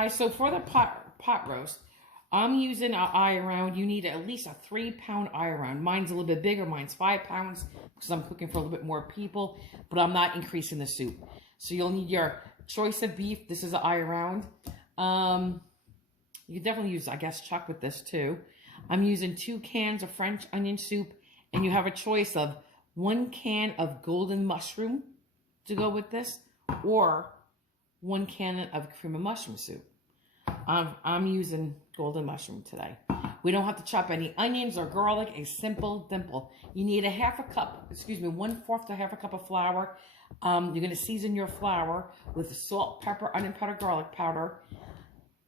So for the pot roast, I'm using an eye round. You need at least a 3-pound eye round. Mine's a little bit bigger. Mine's 5 pounds because I'm cooking for a little bit more people, but I'm not increasing the soup. So you'll need your choice of beef. This is an eye round. You can definitely use, I guess, chuck with this too. I'm using 2 cans of French onion soup, and you have a choice of 1 can of golden mushroom to go with this, or 1 can of cream of mushroom soup. I'm using golden mushroom today. We don't have to chop any onions or garlic, a simple dimple. You need 1/4 cup, 1/4 to 1/2 cup of flour. You're gonna season your flour with salt, pepper, onion powder, garlic powder.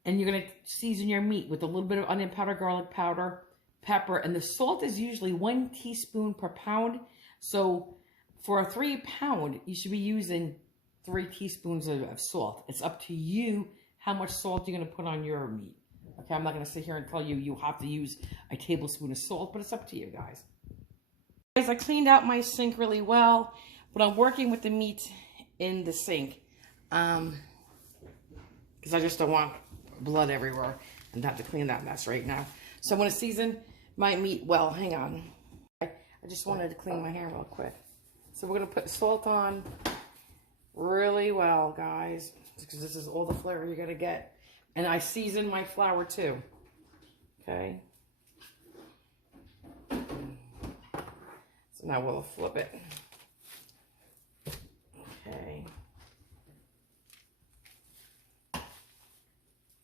And you're gonna season your meat with a little bit of onion powder, garlic powder, pepper, and the salt is usually 1 teaspoon per pound. So for a 3-pound, you should be using 3 teaspoons of salt. It's up to you how much salt you're going to put on your meat. Okay, I'm not going to sit here and tell you you have to use a tablespoon of salt, but it's up to you guys. Guys, I cleaned out my sink really well, but I'm working with the meat in the sink because I just don't want blood everywhere and have to clean that mess right now. So I'm going to season my meat well. Hang on. I just wanted to clean my hair real quick. So we're going to put salt on really well, guys, because this is all the flavor you're going to get. And I season my flour too. Okay. So now we'll flip it. Okay.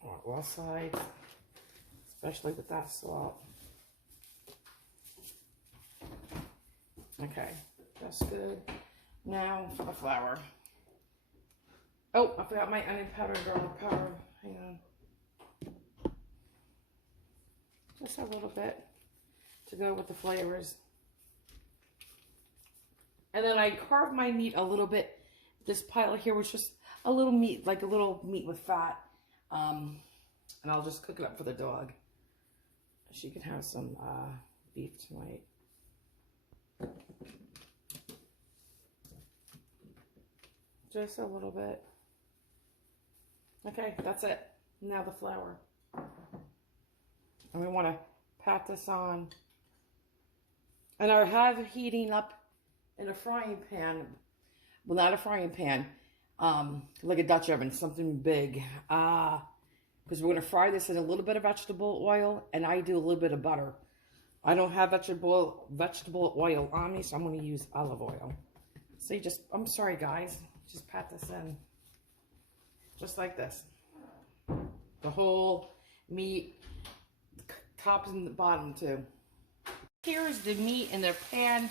On all sides, especially with that salt. Okay, that's good. Now for the flour. Oh, I forgot my onion powder and garlic powder. Hang on. Just a little bit to go with the flavors. And then I carved my meat a little bit. This pile here was just a little meat, like a little meat with fat. And I'll just cook it up for the dog. She can have some beef tonight. Just a little bit. Okay, that's it. Now the flour. And we want to pat this on. And I have heating up in a frying pan. Well, not a frying pan. Like a Dutch oven, something big. Because we're going to fry this in a little bit of vegetable oil, and I do a little bit of butter. I don't have vegetable oil on me, so I'm going to use olive oil. So I'm sorry guys, just pat this in. Just like this. The whole meat, tops and the bottom too. Here's the meat in the pan.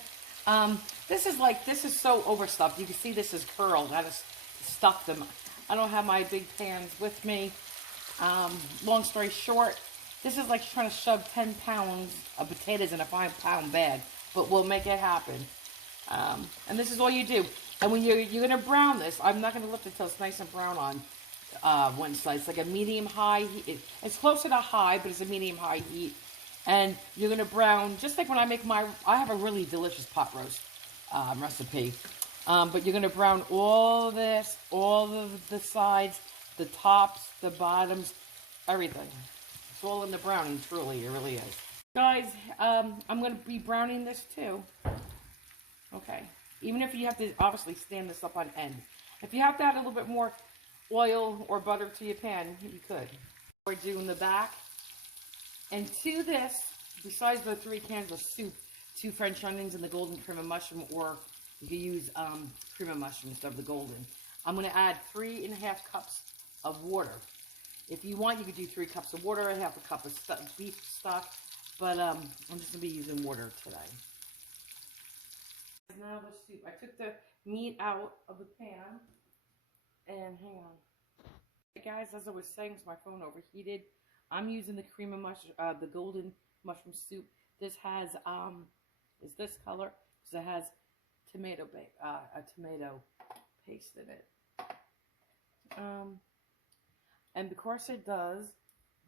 This is so overstuffed. You can see this is curled. I just stuffed them. I don't have my big pans with me. Long story short, this is like trying to shove 10 pounds of potatoes in a 5-pound bag, but we'll make it happen. And this is all you do. And when you're going to brown this, I'm not going to lift it until it's nice and brown on one side. It's like a medium-high heat. It's closer to high, but it's a medium-high heat. And you're going to brown, just like when I make I have a really delicious pot roast recipe. But you're going to brown all this, all of the sides, the tops, the bottoms, everything. It's all in the browning, truly, it really is. Guys, I'm going to be browning this too. Okay. Even if you have to obviously stand this up on end. If you have to add a little bit more oil or butter to your pan, you could. We're doing the back. And to this, besides the 3 cans of soup, 2 French onions and the golden cream of mushroom, or you can use cream of mushroom instead of the golden. I'm going to add 3.5 cups of water. If you want, you could do 3 cups of water, 1/2 cup of beef stock, but I'm just going to be using water today. Now the soup. I took the meat out of the pan, and hang on. Hey guys, as I was saying, my phone overheated. I'm using the cream of mushroom, the golden mushroom soup. This has is this color because it has tomato a tomato paste in it. And because it does,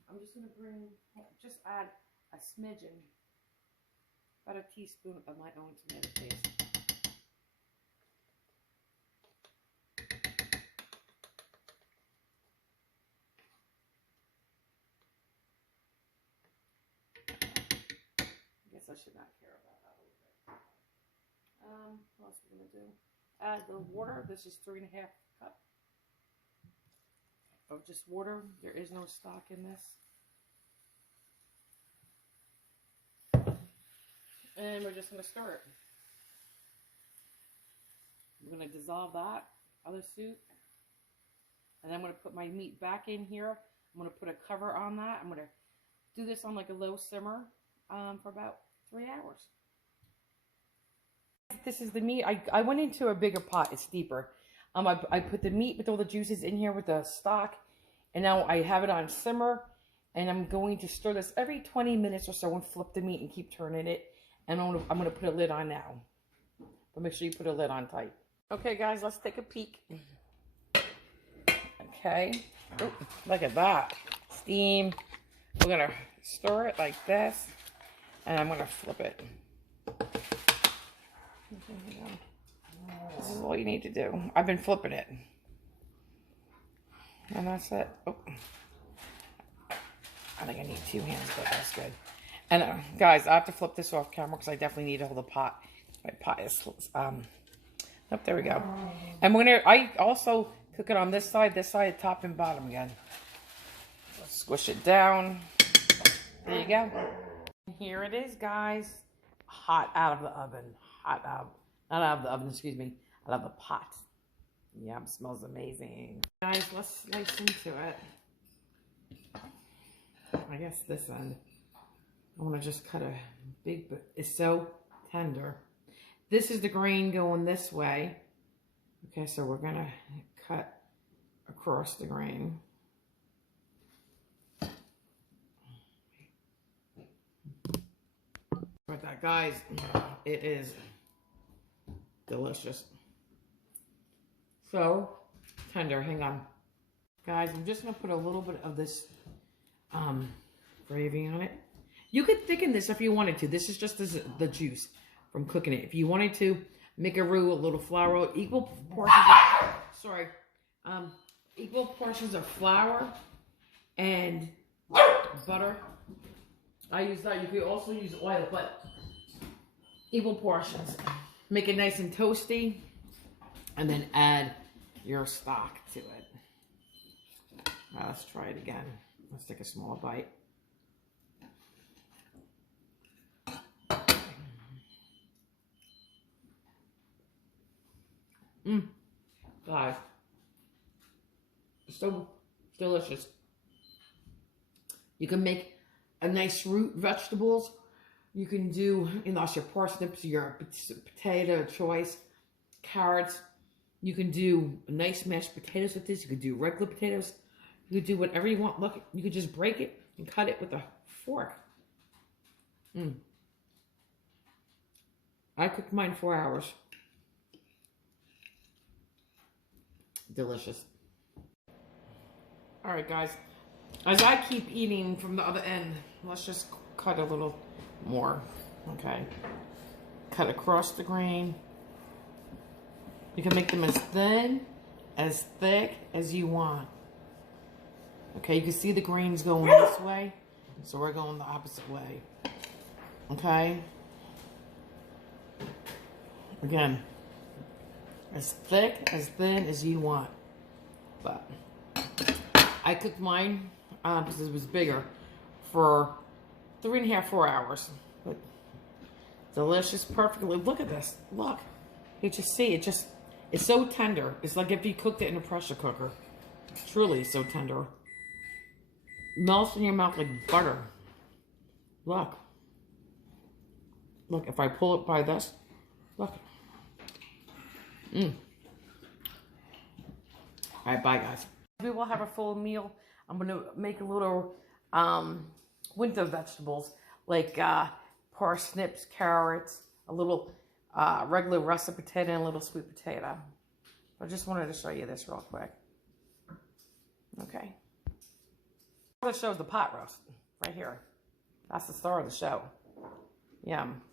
I'm just gonna just add a smidgen, about a teaspoon of my own tomato paste. I should not care about that a little bit. What else are we gonna do? Add the water. This is 3.5 cups of just water. There is no stock in this. And we're just gonna stir it. I'm gonna dissolve that other soup. And I'm gonna put my meat back in here. I'm gonna put a cover on that. I'm gonna do this on like a low simmer for about 3 hours. This is the meat. I went into a bigger pot. It's deeper. I put the meat with all the juices in here with the stock. And now I have it on simmer. And I'm going to stir this every 20 minutes or so and flip the meat and keep turning it. And I'm gonna put a lid on now. But make sure you put a lid on tight. Okay, guys, let's take a peek. Okay. Ooh, look at that. Steam. We're gonna stir it like this. And I'm gonna flip it. This is all you need to do. I've been flipping it. And that's it. Oh. I think I need 2 hands, but that's good. And guys, I have to flip this off camera because I definitely need to hold the pot. My pot is, oh, there we go. And I also cook it on this side, top and bottom again. Let's squish it down. There you go. Here it is, guys. Hot out of the oven. Hot out. Not out of the oven, excuse me. Out of the pot. Yum, smells amazing. Guys, let's slice into it. I guess this end. I want to just cut a big bit. It's so tender. This is the grain going this way. Okay, so we're going to cut across the grain. But that, guys, it is delicious. So tender. Hang on. Guys, I'm just going to put a little bit of this gravy on it. You could thicken this if you wanted to. This is just the juice from cooking it. If you wanted to make a roux, a little flour, equal portions of flour and butter. I use that. You could also use oil, but equal portions. Make it nice and toasty, and then add your stock to it. Let's try it again. Let's take a small bite. Guys, so delicious. You can make a nice root vegetables. You can do, your parsnips, your potato choice, carrots. You can do nice mashed potatoes with this. You could do regular potatoes. You could do whatever you want. Look, you could just break it and cut it with a fork. I cooked mine 4 hours. Delicious. All right, guys. As I keep eating from the other end, let's just cut a little more. Okay. Cut across the grain. You can make them as thin, as thick as you want. Okay, you can see the grains going this way, so we're going the opposite way. Okay? Again, as thick, as thin as you want. But I cooked mine, because it was bigger, for 3.5, 4 hours. But delicious, perfectly. Look at this. Look. You just see, it's so tender. It's like if you cooked it in a pressure cooker. Truly so tender. Melts in your mouth like butter. Look. Look, if I pull it by this, look. All right, bye, guys. We will have a full meal. I'm going to make a little winter vegetables, like parsnips, carrots, a little regular russet potato, and a little sweet potato. I just wanted to show you this real quick. Okay. The show is the pot roast, right here. That's the star of the show. Yum.